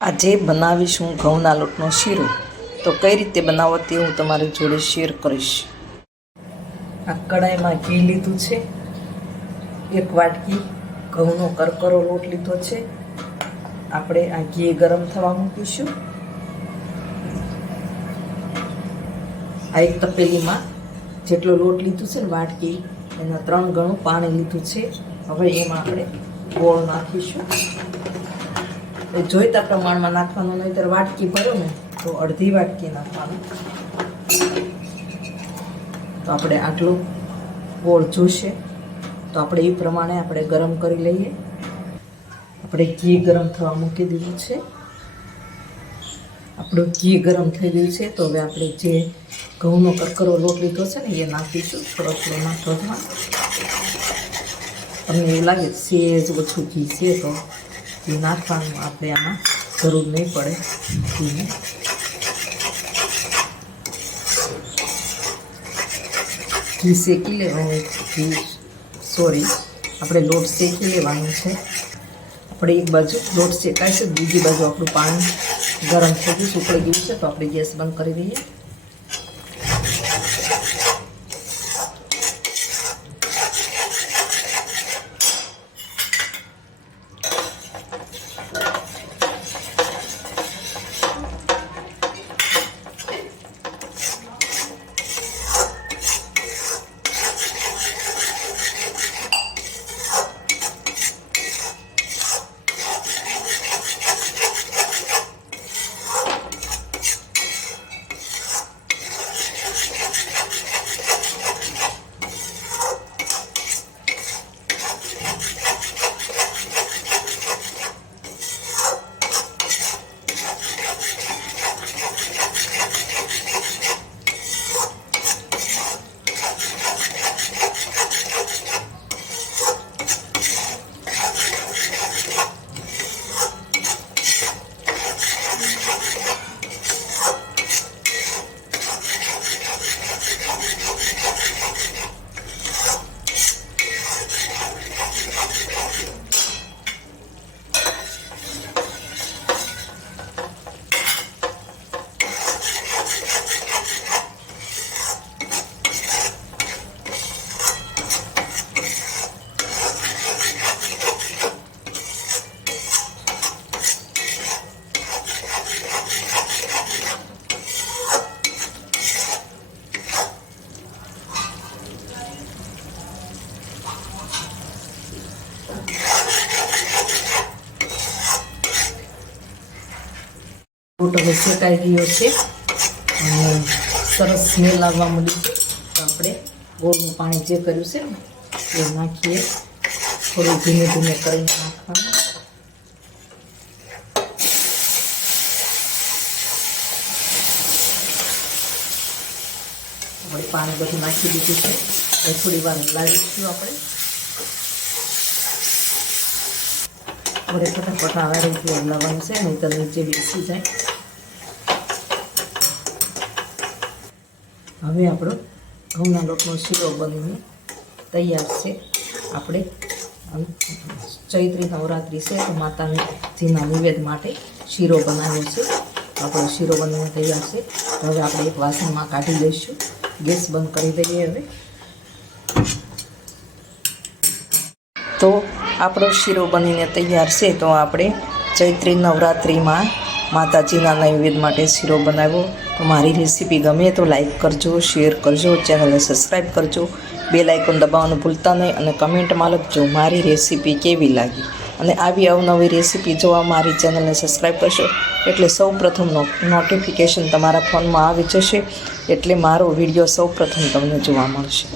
આજે બનાવીશું ઘઉંના લોટનો શીરો। તો કઈ રીતે બનાવો તે હું તમારી જોડે શેર કરીશ। આ કડાઈમાં ઘી લીધું છે, એક વાટકી ઘઉંનો કરકરો લોટ લીધો છે। આપણે આ ઘી ગરમ થવા મૂકીશું। આ એક તપેલીમાં જેટલો લોટ લીધું છે ને વાટકી એના 3 ગણું પાણી લીધું છે। હવે એમાં આપણે ગોળ નાખીશું। જોઈતા પ્રમાણમાં નાખવાનું, નહીંતર વાટકી ભરો ને તો અડધી વાટકી નાખવાનું। તો આપણે આટલો ગોળ જોશે તો આપણે એ પ્રમાણે આપણે ગરમ કરી લઈએ। આપણે ઘી ગરમ થવા મૂકી દીધું છે। આપણું ઘી ગરમ થઈ ગયું છે તો હવે આપણે જે ઘઉંનો કરકરો લોટ લીધો છે ને એ નાખીશું। થોડો થોડો નાખવામાં તમને એવું લાગે સેજ ઓછું ઘી છે તો ઘી નાખવાનું આપણે આમાં જરૂર નહીં પડે ઘીને। ઘી શેકી લેવાનું, આપણે લોટ શેકી લેવાનું છે। આપણે એક બાજુ લોટ શેકાય છે, બીજી બાજુ આપણું પાણી ગરમ થઈ ગયું, ઉકળી ગયું છે તો આપણે ગેસ બંધ કરી દઈએ। લોટ હવે શેકાઈ ગયો છે અને સરસ સ્મેલ આવવા મળી છે તો આપણે ગોળનું પાણી જે કર્યું છે ને એ નાખીએ। થોડું ધીમે ધીમે કરીને નાખવાનું। આપણે પાણી બધું નાખી દીધું છે, હવે થોડી વાર હલાવીશું આપણે ફટાફટ આ રીતે હલાવવાનું છે, નહીં તો નીચે બેસી જાય। હવે આપણો ઘઉંના લોટનો શીરો બનીને તૈયાર છે। આપણે ચૈત્રી નવરાત્રિ છે તો માતાજીના નિવેદ માટે શીરો બનાવ્યો છે। આપણો શીરો બનીને તૈયાર છે। હવે આપણે એક વાસણમાં કાઢી લઈશું, ગેસ બંધ કરી દઈએ। હવે તો આપણો શીરો બનીને તૈયાર છે। તો આપણે ચૈત્રી નવરાત્રિમાં માતાજીના નૈવેદ્ય માટે શીરો બનાવ્યો। તો મારી રેસીપી ગમે તો લાઈક કરજો, શેર કરજો, ચેનલને સબસ્ક્રાઈબ કરજો, બેલ આઇકોન દબાવવાનું ભૂલતા નહીં અને કમેન્ટમાં લખજો મારી રેસીપી કેવી લાગી। અને આવી અવનવી રેસીપી જોવા મારી ચેનલને સબસ્ક્રાઈબ કરશો એટલે સૌ પ્રથમ નોટિફિકેશન તમારા ફોનમાં આવી જશે, એટલે મારો વિડીયો સૌ પ્રથમ તમને જોવા મળશે।